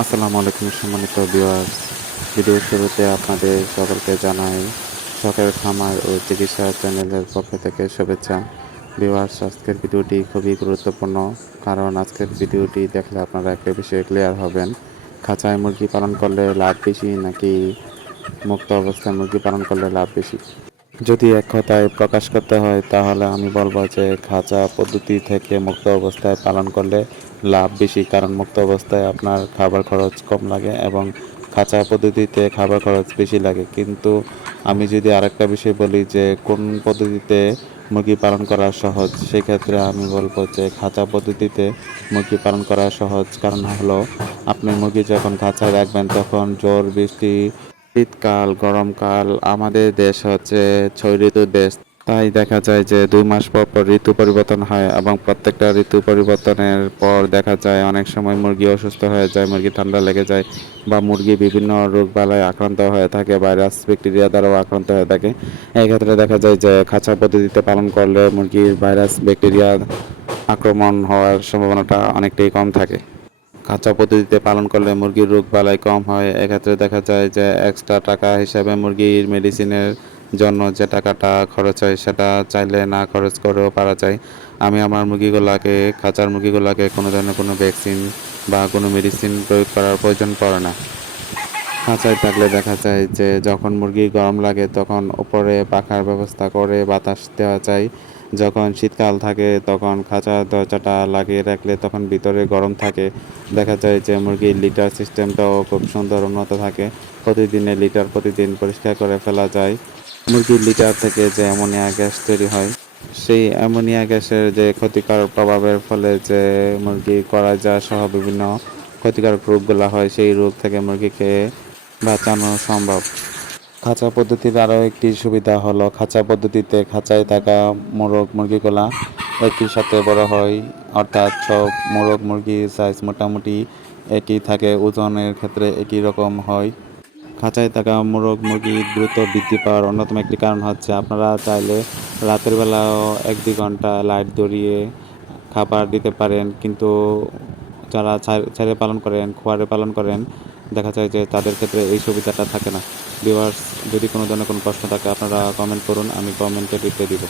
আসসালামু আলাইকুম সম্মানিত ভিউয়ার্স ভিডিও শুরুতে আপনাদের সকলকে জানাই, শখের খামার ও চিকিৎসা চ্যানেলের পক্ষ থেকে শুভেচ্ছা। ভিউয়ার্স আজকের ভিডিওটি খুবই গুরুত্বপূর্ণ, কারণ আজকের ভিডিওটি দেখলে আপনারা একটা বিষয়ে ক্লিয়ার হবেন। খাঁচায় মুরগি পালন করলে লাভ বেশি নাকি মুক্ত অবস্থায় মুরগি পালন করলে লাভ বেশি? যদি এক কথায় প্রকাশ করতে হয়, তাহলে আমি বলব যে খাঁচা পদ্ধতি থেকে মুক্ত অবস্থায় পালন করলে লাভ বেশি, কারণ মুক্ত অবস্থায় আপনার খাবার খরচ কম লাগে এবং খাঁচা পদ্ধতিতে খাবার খরচ বেশি লাগে। কিন্তু আমি যদি আরেকটা বিষয় বলি যে কোন পদ্ধতিতে মুরগি পালন করা সহজ, সেক্ষেত্রে আমি বলব যে খাঁচা পদ্ধতিতে মুরগি পালন করা সহজ। কারণ হলো, আপনি মুরগি যখন খাঁচায় রাখবেন, তখন জোর বৃষ্টি শীতকাল, গরমকাল, আমাদের দেশ হচ্ছে ছয় ঋতুর দেশ। তাই দেখা যায় যে দুই মাস পর পর ঋতু পরিবর্তন হয় এবং প্রত্যেকটা ঋতু পরিবর্তনের পর দেখা যায় অনেক সময় মুরগি অসুস্থ হয়ে যায়, মুরগি ঠান্ডা লেগে যায় বা মুরগি বিভিন্ন রোগ বালায় আক্রান্ত হয়ে থাকে, ভাইরাস, ব্যাকটেরিয়া দ্বারাও আক্রান্ত হয়ে থাকে। এই ক্ষেত্রে দেখা যায় যে খাঁচা পদ্ধতিতে পালন করলে মুরগির ভাইরাস, ব্যাকটেরিয়া আক্রমণ হওয়ার সম্ভাবনাটা অনেকটাই কম থাকে। খাঁচা পদ্ধতিতে পালন করলে মুরগির রোগ বালাই কম হয়। এক্ষেত্রে দেখা যায় যে এক্সট্রা টাকা হিসাবে মুরগির মেডিসিনের জন্য যে টাকাটা খরচ হয়, সেটা চাইলে না খরচ করেও পারা যায়। আমি আমার মুরগিগুলোকে, খাঁচার মুরগিগুলোকে কোনো ধরনের কোনো ভ্যাকসিন বা কোনো মেডিসিন প্রয়োগ করার প্রয়োজন পড়ে না। খাঁচায় থাকলে দেখা যায় যে যখন মুরগি গরম লাগে তখন উপরে পাখার ব্যবস্থা করে বাতাস দেওয়া যায়। যখন শীতকাল থাকে তখন খাঁচার দরজাটা লাগিয়ে রাখলে তখন ভিতরে গরম থাকে। দেখা যায় যে মুরগির লিটার সিস্টেমটাও খুব সুন্দর উন্নত থাকে। প্রতিদিনে লিটার প্রতিদিন পরিষ্কার করে ফেলা যায়। মুরগির লিটার থেকে যে অ্যামোনিয়া গ্যাস তৈরি হয়, সেই অ্যামোনিয়া গ্যাসের যে ক্ষতিকারক প্রভাবের ফলে যে মুরগি করা যা সহ বিভিন্ন ক্ষতিকারক রোগগুলো হয়, সেই রোগ থেকে মুরগিকে বাঁচানো সম্ভব। খাঁচা পদ্ধতির আরও একটি সুবিধা হলো, খাঁচা পদ্ধতিতে খাঁচায় থাকা মোরগ মুরগিগুলা একই সাথে বড় হয়, অর্থাৎ সব মোরগ মুরগির সাইজ মোটামুটি একই থাকে, ওজনের ক্ষেত্রে একই রকম হয়। খাঁচায় থাকা মোরগ মুরগি দ্রুত বৃদ্ধি পাওয়ার অন্যতম একটি কারণ হচ্ছে আপনারা চাইলে রাতের বেলাও এক দুই ঘণ্টা লাইট ধরিয়ে খাবার দিতে পারেন, কিন্তু যারা ছেড়ে পালন করেন, খোয়ারে পালন করেন দেখা যায় যে তাদের ক্ষেত্রে এই সুবিধাটা থাকে না। ভিউয়ার্স, যদি কোনো ধরনের কোনো প্রশ্ন থাকে, আপনারা কমেন্ট করুন, আমি কমেন্টে রিপ্লাই দিব।